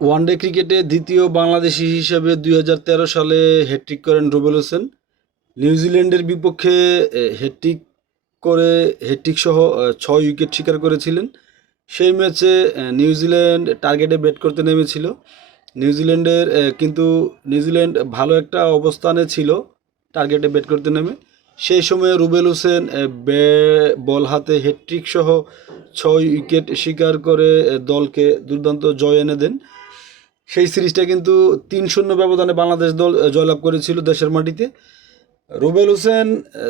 One day ক্রিকেটে দ্বিতীয় বাংলাদেশি হিসেবে ২০১৩ সালে হ্যাট্রিক করেন রুবেল হোসেন। নিউজিল্যান্ডের বিপক্ষে হ্যাট্রিক করে হ্যাট্রিকসহ ৬ উইকেট শিকার করেছিলেন। সেই ম্যাচে নিউজিল্যান্ড টার্গেটে ব্যাট করতে নেমেছিল। কিন্তু নিউজিল্যান্ড ভালো একটা অবস্থানে ছিল টার্গেটে ব্যাট করতে নেমে। সেই সময়ে রুবেল হোসেন বল হাতে হ্যাট্রিকসহ ৬ উইকেট শিকার করে দলকে দুর্দান্ত জয় এনে দেন। সেই সিরিজটা কিন্তু ৩-০ ব্যবধানে বাংলাদেশ দল জয়লাভ করেছিল দেশের মাটিতে। রুবেল হোসেন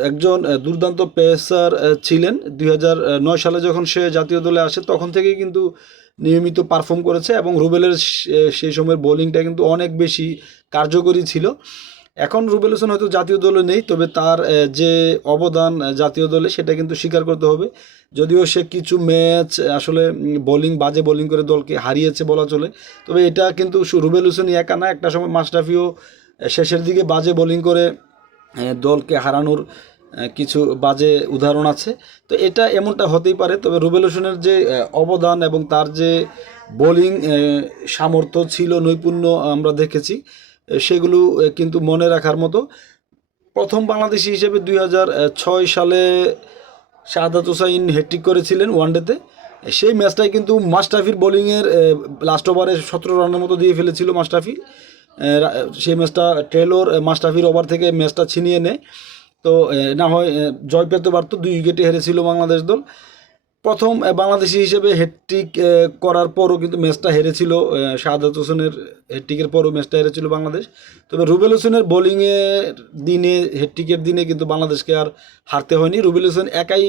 একজন দুর্দান্ত পেসার ছিলেন। ২০০৯ সালে যখন সে জাতীয় দলে আসে তখন থেকেই কিন্তু নিয়মিত পারফর্ম করেছে এবং রুবেলের সেই সময়ের বোলিংটা কিন্তু অনেক বেশি কার্যকরী ছিল। এখন রুবেল হোসেন হয়তো জাতীয় দলে নেই, তবে তার যে অবদান জাতীয় দলে সেটা কিন্তু স্বীকার করতে হবে। যদিও সে কিছু ম্যাচ আসলে বাজে বোলিং করে দলকে হারিয়েছে বলা চলে, তবে এটা কিন্তু রুবেল হোসেনই একা না। একটা সময় মাশরাফিও শেষের দিকে বাজে বোলিং করে দলকে হারানোর কিছু বাজে উদাহরণ আছে। তো এটা এমনটা হতেই পারে, তবে রুবেল হোসেনের যে অবদান এবং তার যে বোলিং সামর্থ্য ছিল, নৈপুণ্য আমরা দেখেছি, সেগুলো কিন্তু মনে রাখার মতো। প্রথম বাংলাদেশি হিসেবে ২০০৬ সালে শাহাদাত হোসাইন হ্যাট্রিক করেছিলেন ওয়ানডেতে। সেই ম্যাচটাই কিন্তু মাশরাফির বোলিংয়ের লাস্ট ওভারে ১৭ রানের মতো দিয়ে ফেলেছিল মাশরাফি। সেই ম্যাচটা টেলর মাশরাফির ওভার থেকে ম্যাচটা ছিনিয়ে নেয়। তো না হয় জয় পেতে পারত, ২ উইকেটে হেরেছিল বাংলাদেশ দল। প্রথম বাংলাদেশি হিসেবে হ্যাট্রিক করার পরও কিন্তু ম্যাচটা হেরেছিল, শাহাদাত হোসেনের হ্যাট্রিকের পরও ম্যাচটা হেরেছিল বাংলাদেশ। তবে রুবেল হোসেনের বোলিংয়ের দিনে, হ্যাট্রিকের দিনে কিন্তু বাংলাদেশকে আর হারতে হয়নি। রুবেল হোসেন একাই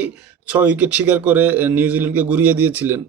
৬ উইকেট শিকার করে নিউজিল্যান্ডকে গুড়িয়ে দিয়েছিলেন।